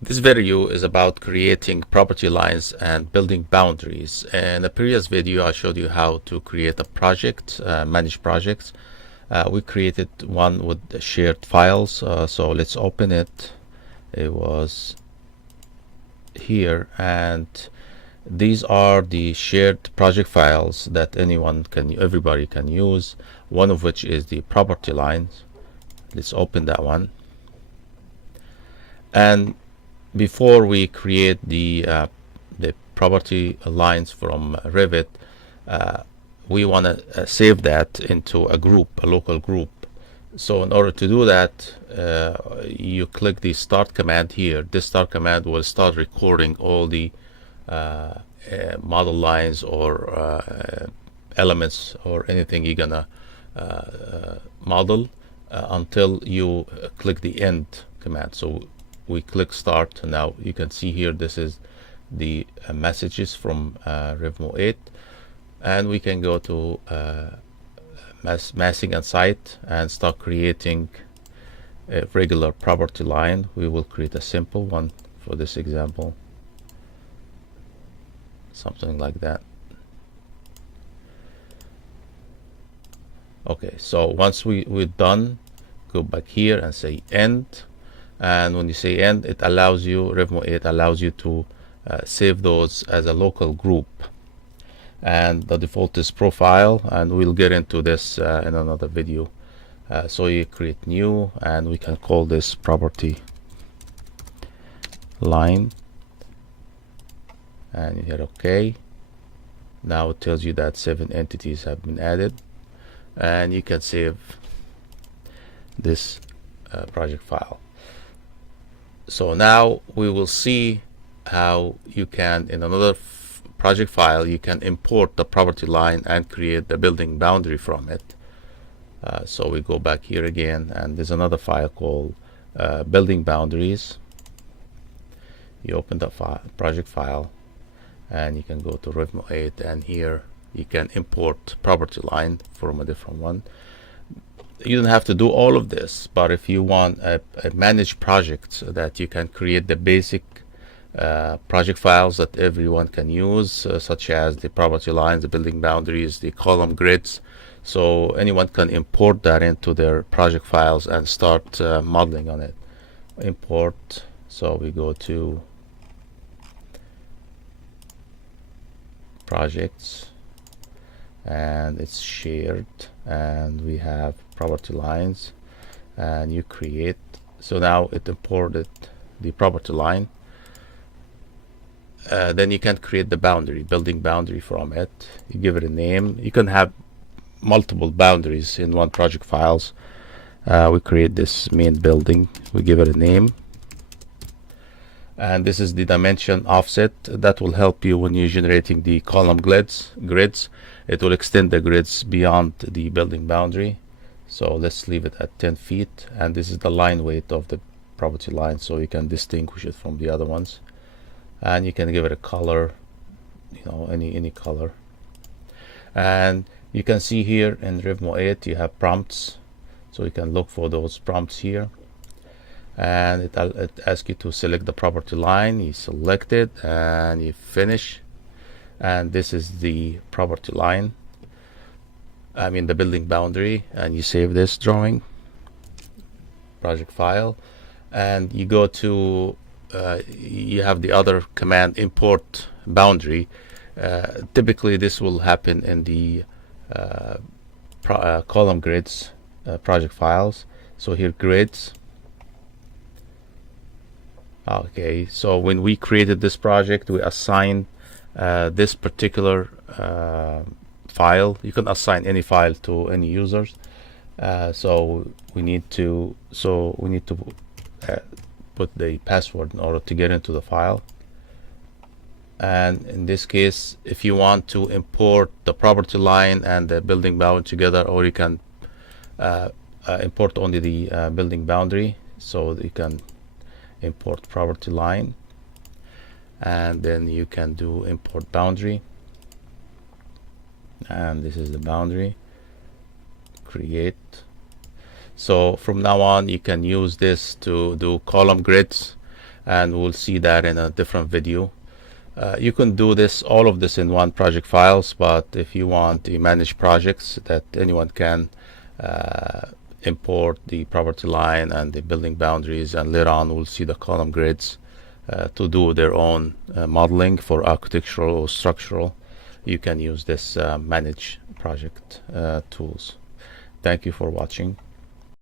This video is about creating property lines and building boundaries. In the previous video, I showed you how to create a project, manage projects. We created one with shared files, so let's open it. It was here, and these are the shared project files that everybody can use, one of which is the property lines. Let's open that one. And before we create the property lines from Revit, we want to save that into a group, a local group. So in order to do that, you click the start command here. This start command will start recording all the model lines or elements or anything you're gonna model until you click the end command. So we click start. Now you can see here this is the messages from REVMo 8, and we can go to massing and site and start creating a regular property line. We will create a simple one for this example, something like that. Okay, so once we're done, go back here and say end. And when you say end, it allows you, REVMo 8 allows you to save those as a local group. And the default is profile, and we'll get into this in another video. So you create new, and we can call this property line, and you hit OK. Now it tells you that 7 entities have been added, and you can save this project file. So now we will see how you can, in another project file, you can import the property line and create the building boundary from it. So we go back here again, and there's another file called building boundaries. You open the project file, and you can go to REVMo 8, and here you can import property line from a different one. You don't have to do all of this, but if you want a managed project that you can create the basic project files that everyone can use, such as the property lines, the building boundaries, the column grids, so anyone can import that into their project files and start modeling on it. Import. So we go to projects, and it's shared, and we have property lines, and you create. So now it imported the property line. Then you can create the boundary, building boundary from it. You give it a name. You can have multiple boundaries in one project files. We create this main building. We give it a name, and this is the dimension offset that will help you when you're generating the column grids. It will extend the grids beyond the building boundary. So let's leave it at 10 feet, and this is the line weight of the property line, so you can distinguish it from the other ones. And you can give it a color, any color. And you can see here in REVMo 8 you have prompts, so you can look for those prompts here, and it asks you to select the property line. You select it and you finish, and this is the property line, the building boundary, and you save this drawing project file, and you go to you have the other command, import boundary. Typically this will happen in the column grids project files. So here, grids. Okay, so when we created this project, we assigned this particular file. You can assign any file to any users. So we need to put the password in order to get into the file. And in this case, if you want to import the property line and the building boundary together, or you can import only the building boundary, so you can import property line, and then you can do import boundary, and this is the boundary. Create. So from now on you can use this to do column grids, and we'll see that in a different video. You can do this, all of this in one project files, but if you want to manage projects that anyone can import the property line and the building boundaries, and later on we'll see the column grids to do their own modeling for architectural or structural, you can use this manage project tools. Thank you for watching.